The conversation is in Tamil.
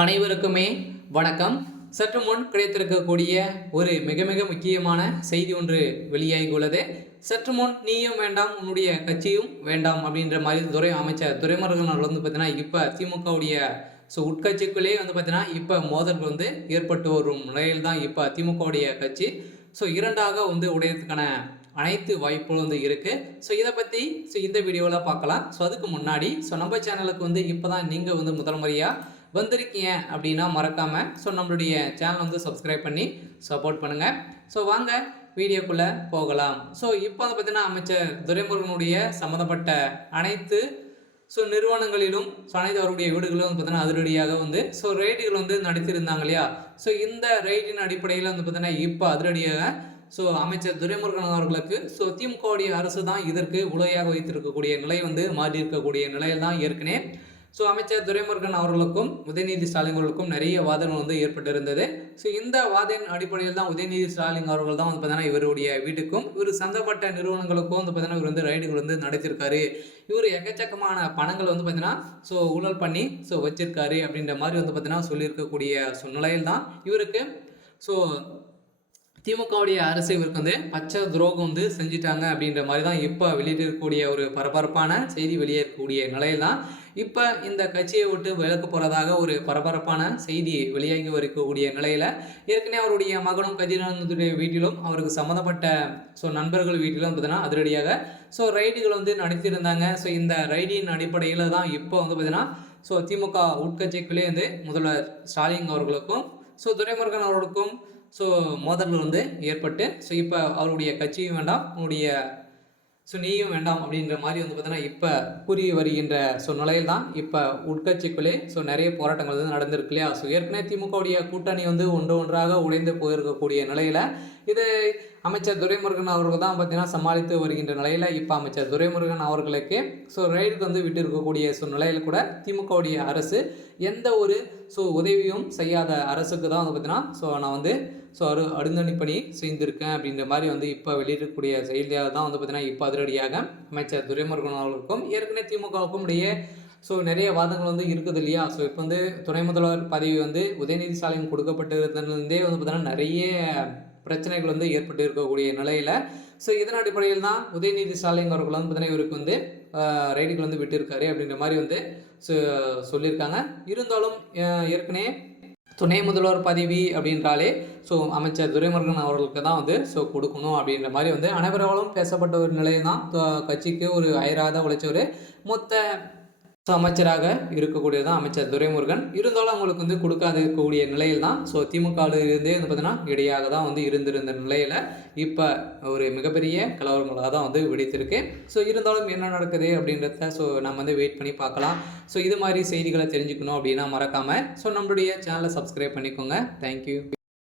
அனைவருக்குமே வணக்கம். சற்று முன் கிடைத்திருக்கக்கூடிய ஒரு மிக மிக முக்கியமான செய்தி ஒன்று வெளியாகி உள்ளது. சற்று முன் நீயும் வேண்டாம் உன்னுடைய கட்சியும் வேண்டாம் அப்படின்ற மாதிரி அமைச்சர் துரைமுருகன் அவர்கள் பார்த்தீங்கன்னா இப்போ திமுகவுடைய உட்கட்சிக்குள்ளே பார்த்தீங்கன்னா இப்போ மோதல்கள் ஏற்பட்டு வரும் நிலையில் தான் இப்போ திமுகவுடைய கட்சி இரண்டாக உடையதுக்கான அனைத்து வாய்ப்புகளும் இருக்குது. இதை பற்றி இந்த வீடியோவில் பார்க்கலாம். அதுக்கு முன்னாடி நம்ம சேனலுக்கு இப்போ தான் நீங்கள் முதல் முறையாக வந்திருக்கீங்க அப்படின்னா மறக்காமல் நம்மளுடைய சேனல் சப்ஸ்கிரைப் பண்ணி சப்போர்ட் பண்ணுங்கள். வாங்க வீடியோக்குள்ளே போகலாம். இப்போ பார்த்தீங்கன்னா அமைச்சர் துரைமுருகனுடைய சம்மந்தப்பட்ட அனைத்து நிறுவனங்களிலும் அனைத்து அவருடைய வீடுகளும் பார்த்தீங்கன்னா அதிரடியாக ரெய்டுகள் நடத்தியிருந்தாங்க இல்லையா. இந்த ரெய்டின் அடிப்படையில் பார்த்தீங்கன்னா இப்போ அதிரடியாக அமைச்சர் துரைமுருகன் அவர்களுக்கு திமுகவுடைய அரசு தான் இதற்கு உலையாக வைத்திருக்கக்கூடிய நிலை மாறி இருக்கக்கூடிய நிலையில் தான் ஏற்கனவே அமைச்சர் துரைமுருகன் அவர்களுக்கும் உதயநிதி ஸ்டாலின் அவர்களுக்கும் நிறைய வாதங்கள் ஏற்பட்டிருந்தது. இந்த வாதின் அடிப்படையில் தான் உதயநிதி ஸ்டாலின் அவர்கள் தான் பார்த்தீங்கன்னா இவருடைய வீட்டுக்கும் இவர் சந்தப்பட்ட நிறுவனங்களுக்கும் பார்த்தீங்கன்னா இவர் ரைடுகள் நடத்தியிருக்காரு. இவர் எக்கச்சக்கமான பணங்கள் பார்த்தீங்கன்னா ஊழல் பண்ணி வச்சிருக்காரு அப்படின்ற மாதிரி பார்த்தீங்கன்னா சொல்லியிருக்கக்கூடிய நிலையில் தான் இவருக்கு திமுகவுடைய அரசு இவருக்கு பச்சை துரோகம் செஞ்சிட்டாங்க அப்படின்ற மாதிரி தான் இப்போ வெளியிடக்கூடிய ஒரு பரபரப்பான செய்தி வெளியேறக்கூடிய நிலையில் தான் இப்போ இந்த கட்சியை விட்டு விலக்க போகிறதாக ஒரு பரபரப்பான செய்தி வெளியாகி இருக்கக்கூடிய நிலையில் ஏற்கனவே அவருடைய மகனும் கதிரானந்துடைய வீட்டிலும் அவருக்கு சம்மந்தப்பட்ட நண்பர்கள் வீட்டிலும் பார்த்தீங்கன்னா அதிரடியாக ரைடுகள் நடத்தியிருந்தாங்க. இந்த ரைடின் அடிப்படையில் தான் இப்போ பார்த்தீங்கன்னா திமுக உட்கட்சிக்குள்ளே முதல்வர் ஸ்டாலின் அவர்களுக்கும் துரைமுருகன் அவர்களுக்கும் மோதல்கள் ஏற்பட்டு இப்போ அவருடைய கட்சியும் வேண்டாம் உன்னுடைய நீயும் வேண்டாம் அப்படின்ற மாதிரி பார்த்தீங்கன்னா இப்போ கூறி வருகின்ற நிலையில் தான் இப்போ உட்கட்சிக்குள்ளே நிறைய போராட்டங்கள் நடந்திருக்கு இல்லையா. ஏற்கனவே திமுகவுடைய கூட்டணி ஒன்றாக உடைந்து போயிருக்கக்கூடிய நிலையில் இது அமைச்சர் துரைமுருகன் அவர்கள் தான் பார்த்தீங்கன்னா சமாளித்து வருகின்ற நிலையில் இப்போ அமைச்சர் துரைமுருகன் அவர்களுக்கு ரைடுக்கு விட்டு இருக்கக்கூடிய நிலையில் கூட திமுகவுடைய அரசு எந்த ஒரு உதவியும் செய்யாத அரசுக்கு தான் பார்த்தீங்கன்னா நான் அடுந்தணி பணி செய்திருக்கேன் அப்படின்ற மாதிரி இப்போ வெளியிடக்கூடிய செய்தியாக தான் பார்த்தீங்கன்னா இப்போ அதிரடியாக அமைச்சர் துரைமுருகன் அவர்களுக்கும் ஏற்கனவே திமுகவுக்கும் இடையே நிறைய வாதங்கள் இருக்குது இல்லையா. இப்போ துணை முதல்வர் பதவி உதயநிதி ஸ்டாலின் கொடுக்கப்பட்டிருந்தே பார்த்தீங்கன்னா நிறைய பிரச்சனைகள் ஏற்பட்டு இருக்கக்கூடிய நிலையில் இதன் அடிப்படையில் தான் உதயநிதி ஸ்டாலின் அவர்கள் பார்த்தீங்கன்னா இவருக்கு ரைடுகள் விட்டுருக்காரு அப்படின்ற மாதிரி சொல்லியிருக்காங்க. இருந்தாலும் ஏற்கனவே துணை முதல்வர் பதவி அப்படின்றாலே அமைச்சர் துரைமுருகன் அவர்களுக்கு தான் கொடுக்கணும் அப்படின்ற மாதிரி அனைவராலும் பேசப்பட்ட ஒரு நிலையம் தான் கட்சிக்கு ஒரு அயராத உழைச்சவர் மொத்த அமைச்சராக இருக்கக்கூடியதான் அமைச்சர் துரைமுருகன். இருந்தாலும் அவங்களுக்கு கொடுக்காத இருக்கக்கூடிய நிலையில் தான் திமுகவிலிருந்தே பார்த்தீங்கன்னா இடையாக தான் இருந்திருந்த நிலையில் இப்போ ஒரு மிகப்பெரிய கலவரங்களாக தான் வெடித்திருக்கு. இருந்தாலும் என்ன நடக்குது அப்படின்றத நம்ம வெயிட் பண்ணி பார்க்கலாம். இது மாதிரி செய்திகளை தெரிஞ்சுக்கணும் அப்படின்னா மறக்காமல் நம்மளுடைய சேனலை சப்ஸ்கிரைப் பண்ணிக்கோங்க. தேங்க்யூ.